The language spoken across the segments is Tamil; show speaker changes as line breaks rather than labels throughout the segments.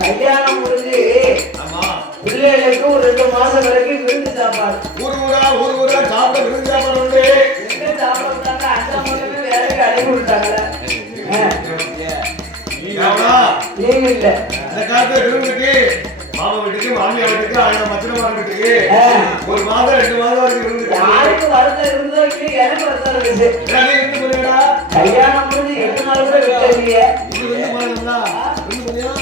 கல்யாணம் முடிஞ்சு. பிள்ளைகளுக்கு ஒரு ரெண்டு மாசம் வரைக்கும் விருந்து சாப்பாடு
ஊர் ஊரா, ஊர் ஊரா சாப்பிட விருந்து சாப்பாடு. உண்டு.
எங்க சாப்பிடுறாங்க அஞ்சா மூலமே வேலைக்கு அனுப்பி விட்டாங்களே
ஏவனா,
நீங்க இல்ல.
அந்த காலத்துல விருந்துக்கு மாமா வீட்டுக்கு மாமியார் வீட்டுக்கு அண்ணன் மச்சனமார் வீட்டுக்கு.
ஆ.
ஒரு மாதம் ரெண்டு மாதம் வரைக்கும் விருந்து
யாருக்கு வருத்தம் இருந்தோ இல்லையோ எனக்கு வருத்தம் இருக்குது
எல்லாமே இருந்து போறீங்களா?
கல்யாணம் முடிஞ்சு எட்டு நாள் கூட விட்டீங்க
இது விருந்து போறீங்களா? விருந்து போறியா?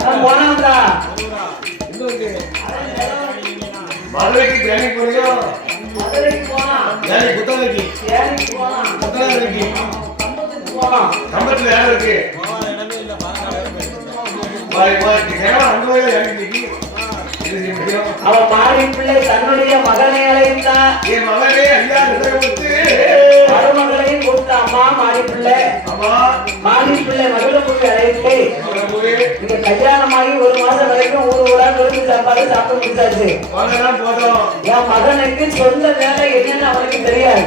நான் போனாம்டா
எங்க இருக்கு? மதுரைக்கு தேனி போறியோ?
போனா
தேனி
போனா
கம்பத்துல இருக்கு? கேவலம் அங்க போய்
அவன் மாறி பிள்ளை தன்னுடைய மகனை அழைத்தான்
என் மகனே ஐயா
மருமகளையும் கொடுத்த அம்மா மாறி பிள்ளை.
அம்மா.
மாறி பிள்ளை மகளை போய் அழைத்து நீங்க கல்யாணமாகி ஒரு சாப்பாடு சாப்பிட்டு முடிச்சாச்சு என் மகனுக்கு சொந்த வேலை என்னன்னு அவனுக்கு தெரியாது.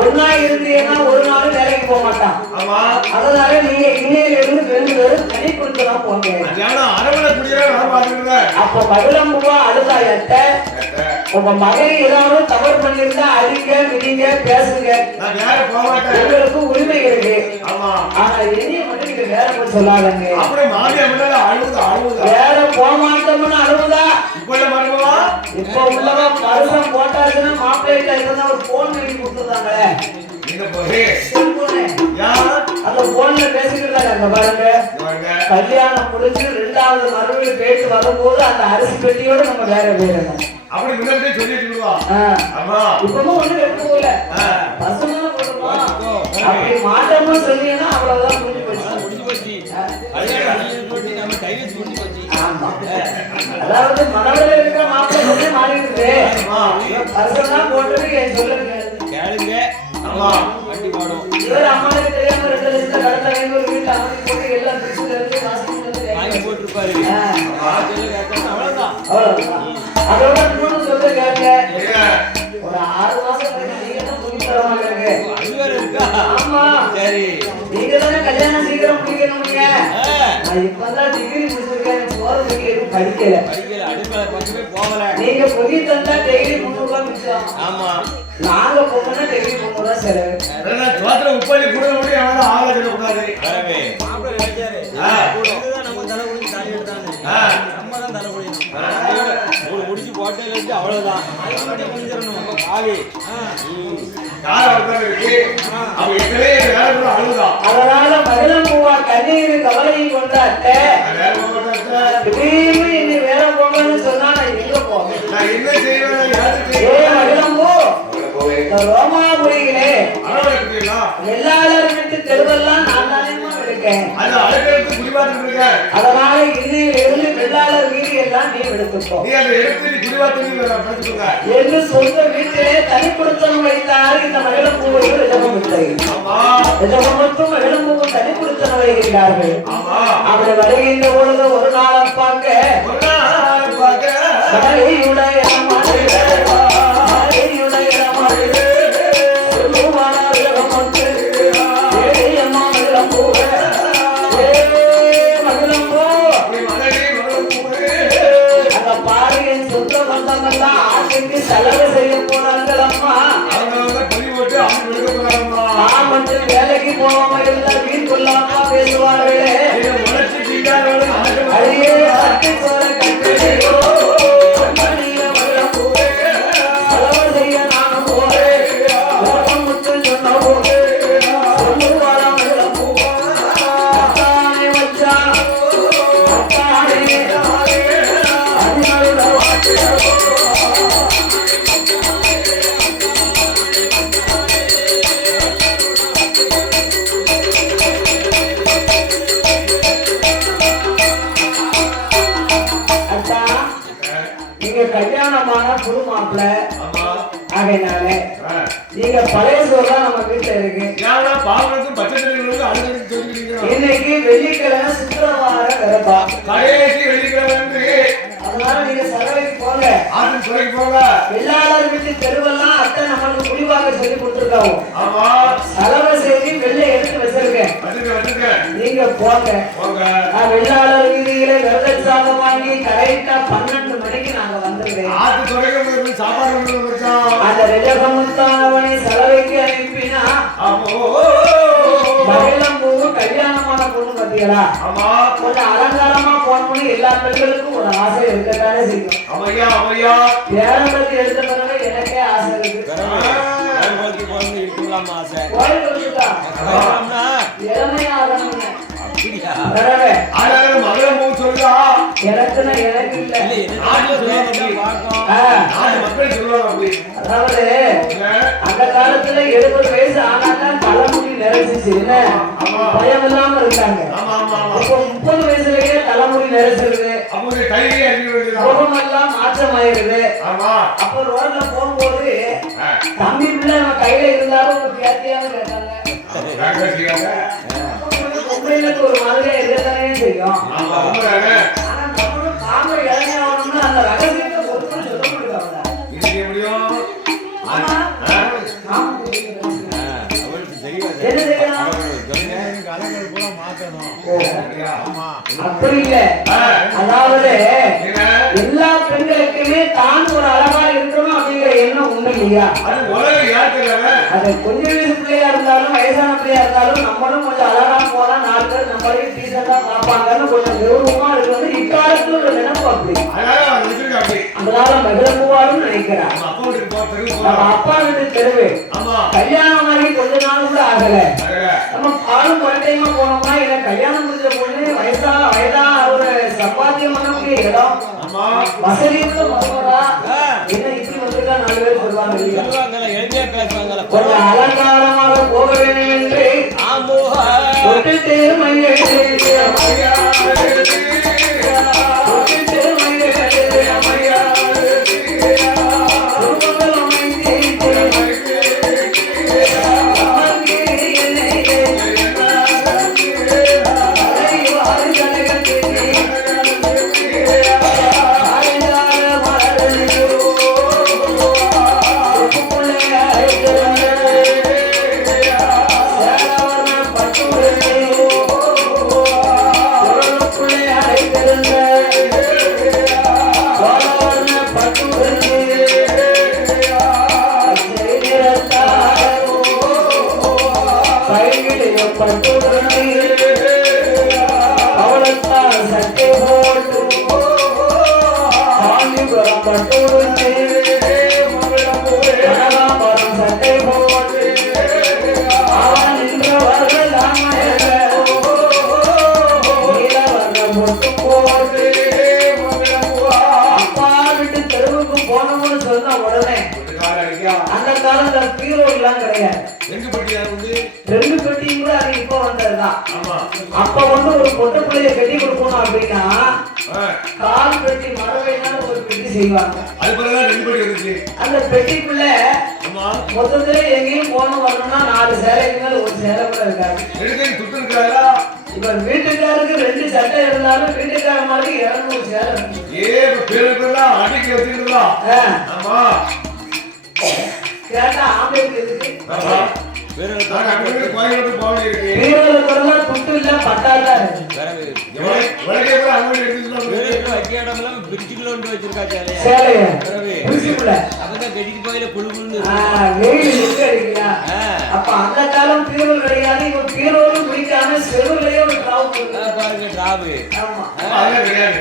ஒன்னா இருந்தீங்கன்னா ஒரு நாளும் வேலைக்கு போக மாட்டான். அதனால நீங்க இன்னையில இருந்து ரெண்டு பேரும் தனி கொடுத்துதான் போங்க அப்ப மகிழம்புவா அழுதாயத்த உங்க மகன் ஏதாவது தவறு பண்ணியிருந்தா அடிங்க மிதிங்க பேசுங்க.
மாட்டேன்.
உங்களுக்கு உரிமை இருக்கு. ஆனா என்னைய மட்டும் நீங்க வேற சொல்லாதங்க. வேற போக மாட்டோம்னு
இல்ல மருமவா
இப்ப உள்ளவன் வருஷம் போட்டாச்சுன்னா மாப்பிள்ளைகிட்ட இருந்தா ஒரு போன். செல்போனு
யார்?
அந்த போன்ல பேசிக்கிறாங்க அங்க பாருங்க. கல்யாணம் முடிஞ்சு ரெண்டாவது மறுபடியும் போயிட்டு வரும்போது அந்த அரிசி பெட்டியோட நம்ம வேற போயிடணும்.
அப்படி முன்னாடி சொல்லிட்டு
இப்பவும் ஒண்ணும் எடுக்க போகல.
ஆ.
பசங்க அப்படி மாட்டோம்னு சொன்னீங்கன்னா அவ்வளவுதான் முடிஞ்சு போச்சு. ஆ. ஆமா. அதாவது மனதில் இருக்கிற மாப்பிள்ளை மாறி இருக்குது. பசங்க போட்டு சொல்லுங்க
ஆமா.
இவர் அம்மாவுக்கு தெரியாம ரெண்டு லட்சம் கடத்த வாங்கி ஒரு வீட்டு அம்மாவுக்கு போட்டு எல்லாம் பிரிச்சுல இருந்து ஆ. அவ்வளவுதான். அதோட இன்னொன்னு சொல்ல கேட்க மாட்டேங்க ஆமா. நீங்க தானே கல்யாணம் சீக்கிரம் முடிக்கணும்ங்க நான் இப்பதான் டிகிரி முடிச்சிருக்கேன். சோறு நீங்க எதுவும் படிக்கல. நீங்க பொதி தந்தா டெய்லி முந்நூறு ரூபாய் மிச்சம் நாங்க போகணும்னா டெய்லி முந்நூறு ரூபாய் செலவு
அதான் சோத்துல உப்பள்ளி கூட முடி அவன ஆள சொல்லக்கூடாது ஆ. ஆ.
முடிச்சு போட்டதுல இருந்து அவ்வளவுதான். நம்ம
இருக்கு வேலை
அதனால மகிழம்பூவா கண்ணீர் கவலையும் கொண்டாட்ட
வேலை போக மாட்டேன்
திடீர்னு வேற போகணும்னு சொன்னா நான் எங்க போவேன்? ஏ
போவேன்
இந்த ரோமாபுரியிலே எல்லாரும் வீட்டு தெருவெல்லாம் நான் தானேமா இருக்கேன். அதனால இன்னையிலிருந்து வெள்ளாளர் எல்லாம் நீ எடுத்துக்கோ.
நீ அதை எடுத்து குடிபாத்து படிச்சுக்கோங்க.
என்று சொந்த வீட்டிலே தனிப்படுத்தம் வைத்தார் இந்த ரிதமத்தும் மகிழம்பூவும் தனிப்படுத்தம் வைக்கிறார்கள்
ஆமா.
அப்படி வருகின்ற பொழுது ஒரு நாள் பார்க்க.
ஒரு நாள் பார்க்க.
ஆட்டுக்கு செலவு செய்ய போனார்கள் அம்மா.
அவங்க வந்து
வேலைக்கு போகாம இருந்தா வீட்டுக்குள்ள அம்மா பேசுவார்களே. அடியே தட்டி புது மாப்பிள்ள ஆகையினால. நீங்க பழைய சோறு தான் நம்ம வீட்டுல இருக்கு. இன்னைக்கு வெள்ளிக்கிழமை சுக்கிரவார விரதம்.
கடைசி வெள்ளிக்கிழமை
அதனால நீங்க சலவைக்கு போங்க.
ஆத்து துறைக்கு போங்க.
வெள்ளாளர் வீட்டு தெருவெல்லாம் அத்தை நம்மளுக்கு முடிவாக சொல்லி கொடுத்துருக்காங்க. சலவை செய்தி வெள்ளை எடுத்து
வந்துருங்க
நீங்க போங்க. வெள்ளாளர் வீதியில விரத சாதம் வாங்கி கரெக்டா பன்னெண்டு மணிக்கு நாங்க
போய் சாப்பாடு
அந்த ரெஜகமுத்தானவனை சலவைக்கு அனுப்பினா
ஆமா.
மகிழம் பூவு கல்யாணமான பொண்ணு
ஆமா.
கொஞ்சம் அலங்காரமா போனோம்னு எல்லா பெண்களுக்கும் ஒரு ஆசை இருக்கத்தானே செய்யும். பேரம்பத்தி எடுத்த பிறகு எனக்கே ஆசை இருக்கு.
இருக்கலாமா ஆசை
அதாவது? அந்த காலத்துல எழுபது வயசு ஆனாதான் தலைமுடி நிறைச்சிச்சு என்ன. பயம் இல்லாம இருக்காங்க முப்பது வயசுலயே தலைமுடி நிறைச்சிருது
அவங்க கையிலே அடிக்க வேண்டியதான்
முகமெல்லாம் மாற்றமாயிருது.
ஆமா.
அப்ப ரோட்ல போகும்போது தம்பி பிள்ளை நம்ம கையில இருந்தாலும் ஒரு பேத்தியாவும் கேட்டாங்க. பொம்பளைங்களுக்கு ஒரு மாதிரியா இருக்கத்தானே செய்யும்? ஆனா நம்மளும் காம இளைஞாகணும்னு அந்த ரகசியத்தை ஒருத்தரும் சொல்ல முடியாது
முடியும்
ஆமா. அப்படி இல்ல அதாவது? எல்லா பெண்களுக்குமே தான் ஒரு அழகா இருக்கணும் அப்படிங்கிற எண்ணம் உண்டு இல்லையா?
அது உலகம் யார் தெரியல
அது கொஞ்ச வயசு பிள்ளையா இருந்தாலும் வயசான பிள்ளையா இருந்தாலும் நம்மளும் கொஞ்சம் அழகா போனா நாலு நம்மளையும் டீசெண்டா பார்ப்பாங்கன்னு கொஞ்சம் கௌரவமா இருக்கிறது இக்காலத்துல ஒரு நினைப்பு அப்படி.
அதனால
மகிழம்புவாரும் நினைக்கிறான்.
நம்ம அப்பா
வீட்டு தெருவு. கல்யாணம் ஆகி கொஞ்ச நாள் கூட ஆகல. நம்ம பாலும் குழந்தையுமா போனோம்னா எனக்கு கல்யாணம் முடிஞ்ச பொண்ணு வயசா வயதா ஒரு சம்பாத்தியம் பண்ணக்கூடிய இடம். வசதி இருந்த மருமகா. என்ன இப்படி வந்திருக்கா நாலு பேர் சொல்லுவாங்க. கொஞ்சம் அலங்காரமாக போக வேண்டும் என்று
ஆமோக.
தொட்டு பொட்டை பிள்ளைய கட்டி கொடுக்கணும் அப்படின்னா கால் பெட்டி மரவைனால ஒரு பெட்டி செய்வாங்க.
அது பிறகுதான் ரெண்டு பட்டி வந்துச்சு
அந்த பெட்டிக்குள்ள மொத்தத்துல எங்கேயும் போகணும் வரணும்னா நாலு சேலைக்கு மேல ஒரு சேலை கூட இருக்காது.
ரெண்டு துட்டு இருக்கிறாரா
இப்ப வீட்டுக்காருக்கு ரெண்டு சட்டை இருந்தாலும் வீட்டுக்கார மாதிரி இருநூறு சேலை.
ஏ பேருக்கெல்லாம் அடிக்க வச்சுக்கிறதா
ஆ,
ஆமா.
கேட்டா ஆம்பளைக்கு எதுக்கு?
ஆமா.
வேற
கோயிலுக்கு போக இருக்கு.
குரலா துட்டு இல்ல பட்டாதான் இருக்கு.
பிரிச்சுக்குள்ள கொண்டு வச்சிருக்கா சேலைய.
புரிச்சுக்குள்ள
அப்பதான் கட்டிட்டு போயில புழு புழுன்னு.
வெயில் நிக்க அடிக்கிறா. அப்ப அந்த காலம் பீரோல் கிடையாது இப்ப பீரோலும் பிடிக்காம செருவுலயே ஒரு டிராவு
பாருங்க டிராவு.
ஆமா.
அதெல்லாம் கிடையாது.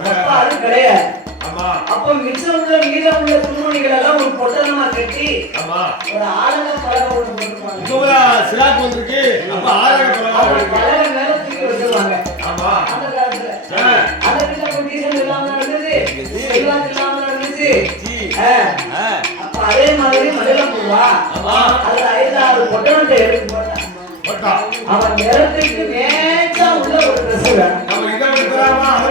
அப்ப அது கிடையாது.
ஆமா.
அப்ப மிச்சம் உள்ள மீதம் உள்ள துணிமணிகள் எல்லாம் ஒரு பொட்டனமா கட்டி
ஆமா.
ஒரு ஆளுங்க பழக ஒண்ணு போட்டுருவாங்க
சிலாக்கு வந்திருக்கு. அப்ப
அவங்க
பழகம்
பழக மேல தூக்கி வச்சிருவாங்க. அந்த காலத்துல அந்த வீட்டுல பொக்கிஷன் இல்லாம நடந்தது செல்வாக்கு இல்லாம நடந்துச்சு அப்ப அதே மாதிரி மதுரை பூவா அதுல ஐந்தாறு பொட்டனத்தை அவன் நிறத்துக்கு நேச்சா உள்ள ஒரு ட்ரெஸ் வேணும்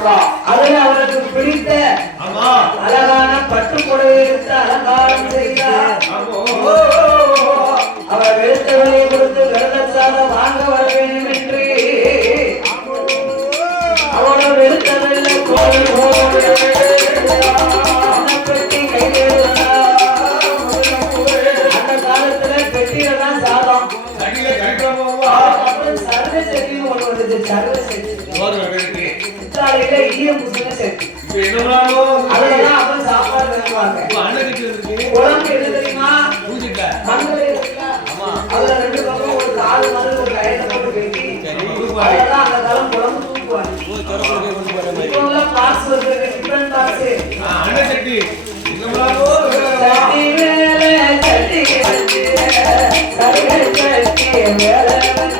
அதுல அவருக்கு பிடித்த
அழகான
பட்டு புடவை எடுத்து அலங்காரம் செய்தார். சட்டி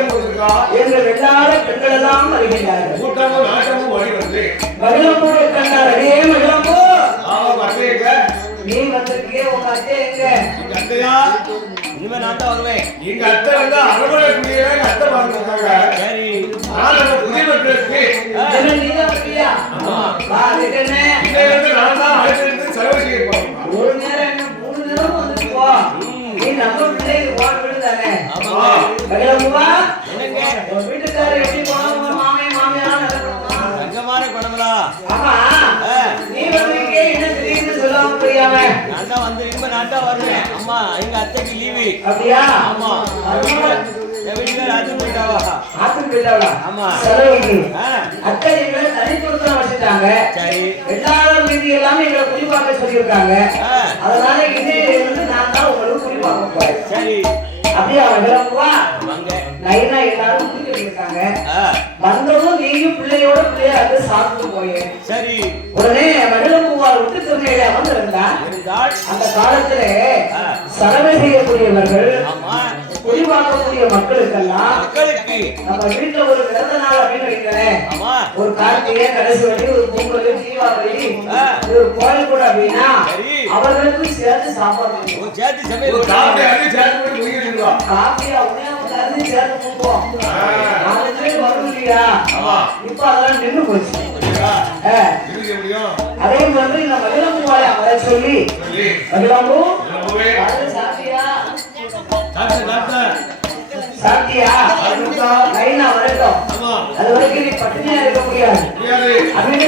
வந்து
பார்த்தா மகளம் கொடுத்துருக்கா.
என்று வெள்ளாட பெண்கள் எல்லாம் வருகின்றார்கள்
கூட்டமும் நாட்டமும் ஓடி வருது.
மகிழம்பூரை கண்டார். அடே மகிழம்பூ
ஆமா, வரலையேங்க.
நீ வந்திருக்கியே உங்க அத்தை எங்க?
எங்க அத்தையா,
இனிமே நான் தான் வருவேன்.
எங்க அத்தை வந்து அரண்மனை குடியில எங்க அத்தை பார்த்துருக்காங்க.
சரி.
நான் நம்ம புதிய மக்களுக்கு
என்ன நீதான் வருவியா வா ரிட்டனே
இன்னைக்கு வந்து நான் தான் அடுத்து செலவு செய்ய போறேன்.
ஒரு நேரம் என்ன மூணு நேரம் வந்துட்டு போ. நீ நம்ம பிள்ளைக்கு போட விடுதானே?
என்னங்க
வீட்டுக்காரர் எப்படி மாமியாரா நடக்கணுமா
தங்கமான
ஆமா
ஆ,
நீ வந்திருக்கே என்ன திடீர்னு சொல்லாம புரியாம
நான் தான் வந்து நான் தான் வருவேன் அம்மா எங்க அத்தைக்கு லீவு
அப்படியா
ஆமா. ஆ,
அத்தை
சரி
எல்லாரும் மீதி எல்லாமே எங்களை குடிப்பாக்க சொல்லியிருக்காங்க
ஆ,
அதனால இன்னையில நான் தான் உங்களுக்கு போறேன்
சரி
அப்படியா
வாங்க.
நைனா எல்லாரும் குடிக்க இருக்காங்க வந்ததும் நீயும் பிள்ளையோட பிள்ளைய வந்து சாப்பிட்டு போயே.
சரி.
உடனே மகிழம்பூவார் விட்டு திருநெல்வேலியா வந்திருந்தா அந்த காலத்துல
ஆ.
சலவை செய்யக்கூடியவர்கள்
ஆமா
குடிவாக்கக்கூடிய மக்களுக்கெல்லாம்
மக்களுக்கு.
நம்ம வீட்டுல ஒரு பிறந்த நாள் அப்படின்னு வைக்கிறேன்
ஆமா.
ஒரு கார்த்திகை கடைசி வழி ஒரு பொங்கல் தீபாவளி. ஒரு கோயில் கூட அப்படின்னா
சரி.
அவர்களுக்கும் சேர்த்து சாப்பாடு
சேர்த்து சமையல்
காப்பி
பண்ணுவாங்க.
அள்ளி சேர்த்து
கொடுப்போம். வரும் இல்லையா. இப்ப அதெல்லாம் நின்று போச்சு. அதே மாதிரி வர சொல்லி
சாப்பிட்டு,
அது வரைக்கும் நீ பட்டினியா இருக்க முடியாது. அப்படின்னு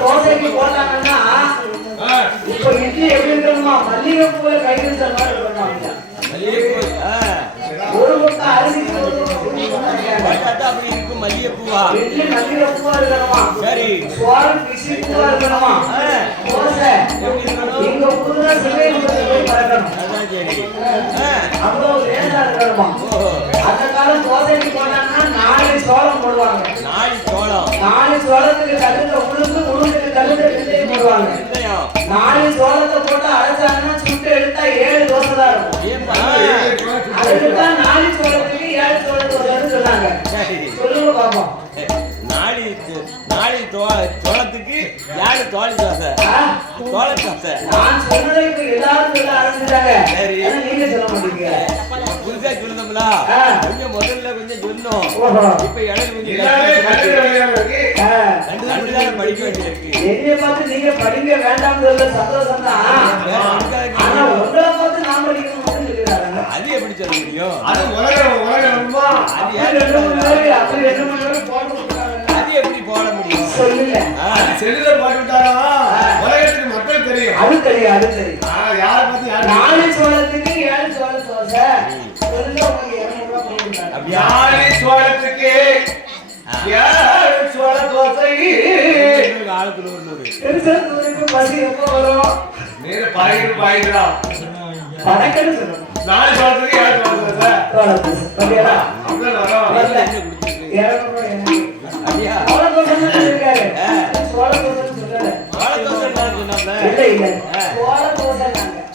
தோசைக்கு போட்டாங்கன்னா இப்போ இட்லி இருக்கணுமா கைது ஒரு
அப்படி இருக்கும்
இட்லி
சரி.
சோறு பிசி பூவா இருக்கணுமா? தோசை பறக்கணும். அந்த காலம் தோசைக்கு போட்டாங்கன்னா நாலு சோளம் போடுவாங்க.
நாலு சோளம்.
நாலு சோளத்துக்கு தகுந்த உளுந்து உளுந்துக்கு தகுந்த போடுவாங்க. நாலு சோளத்தை போட்டு அரைச்சாங்கன்னா சுட்டு எடுத்தா ஏழு தோசை தான் இருக்கும். அதுக்கு தான் நாலு சோளத்துக்கு ஏழு சோள தோசைன்னு சொன்னாங்க. சொல்லுங்க பாப்போம்.
நாலு நாலு தோ- ஏழு தோல் தோசை? தோள தோசை.
நான் சொன்னதை இப்ப எல்லாரும் சொல்ல ஆரம்பிச்சிட்டாங்க.
சரி.
நீங்க சொல்ல மாட்டீங்க.
புதுசா சொல்லுதோம்ல. கொஞ்சம் முதல்ல கொஞ்சம் சொன்னோம்
ஓஹோ.
இப்ப இடையில கொஞ்சம் படிக்க வேண்டியிருக்கு.
என்னைய பார்த்து நீங்க படிக்க வேண்டாம்னு சொல்ல சந்தோஷம் தான் ஆனா? உங்களை பார்த்து நான் படிக்கணும்
அது எப்படி சொல்ல முடியும்?
அது உலகம் உலகம்மா
அது ஏன்
ரெண்டு மூணு அப்படி ரெண்டு மூணு போட்டு
எப்படி போட முடியும்?
சொல்லுங்க.
ஆ,
செல்லுல போட்டுட்டாரா உலகத்துக்கு மக்கள் தெரியும்.
அது தெரியும் அது தெரியும்.
யாரை பார்த்து யாரு
நாலு சோளத்துக்கு ஏழு சோள தோசை. சொல்லுங்க உங்களுக்கு இருநூறு ரூபாய் கொடுக்குறாங்க.
யாரை சோழத்துக்கு யாரு சோழ தோசை.
இன்னொரு ஆளுக்கு நூறு
பசி எப்போ வரும்.
நேர பாயிட்டு பாயிடுறா
பணக்கன்னு சொல்லணும்.
நாலு
சோள தோசை. இருநூறு ரூபாய்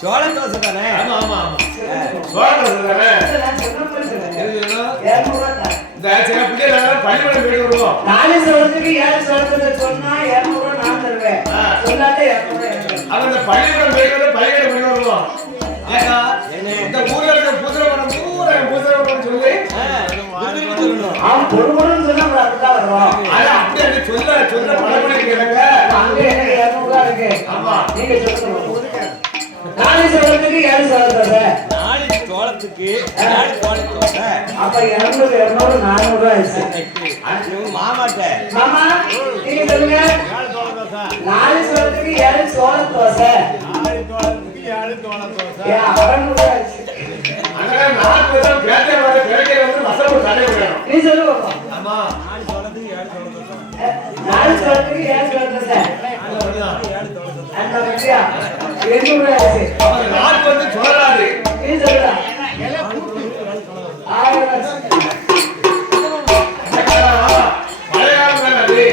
சோள
தோசை தான்
ஆமா ஆமா ஆமா சோழ தோசை தானே. இந்த பள்ளிக்கூடம் போயிட்டு வருவோம்
நாலு சோளத்துக்கு ஏழு சோளத்துக்கு சொன்னா இருநூறு ரூபாய் நான் தருவேன்
ஆ.
சொல்லாட்ட இருநூறு ரூபாய் எனக்கு தரணும்.
அவன் இந்த பள்ளிக்கூடம் போயிட்டு வந்து பள்ளிக்கூடம் போயிட்டு வருவோம் ஏக்கா
என்ன?
இந்த ஊர்ல இருக்க பூசரவனம் பூரா பூசரவனம் சொல்லி
ஆ, புரிஞ்சுக்கிட்டு சொல்லணும்
அவன் பொறுமுறைன்னு சொன்னா அப்புறம் அப்படிதான் வருவோம்
அது அப்படியே அந்த சொல்ல சொல்ல
ரூபாய் நாலு சோளத்துக்கு ஏழு சோள தோசை
நாலு சோளத்துக்கு ஏழு சோள தோசை
அப்ப இருநூறு இருநூறு நானூறு ரூபாய் ஆயிடுச்சு
மாமாட்ட.
மாமா நீங்க சொல்லுங்க. நாலு சோளத்துக்கு ஏழு சோள தோசை. அறநூறு ரூபாய் ஆயிடுச்சு
நாலு பேட்டை வர பேட்டை வந்து வசம் தடை விடணும்
நீ சொல்லு பாப்போம்.
ஆமா
அஹ், சோளத்துக்கு ஏழு தோசை
அதுதான்.
அந்த பத்தியா எண்ணூறு
நாக்கு வந்து சொல்லலாது
நீ சொல்லுடா ஆயிரம் ரூபாய்.
பழைய காலம் தானே அது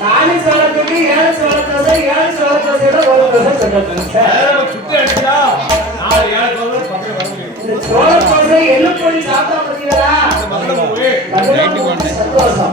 நாலு சோளத்துக்கு ஏழு சோள தோசை ஏழு சோள தோசையோட ஒரு தோசை சொல்லிருக்கேன் சார்
அதை நம்ம சுத்தி அடிச்சா நாலு ஏழு தோணும் பக்கம் வர முடியும்
இந்த சோள தோசை எள்ளு பொடி சாப்பிட்டா பார்த்தீங்களா? சந்தோஷம்.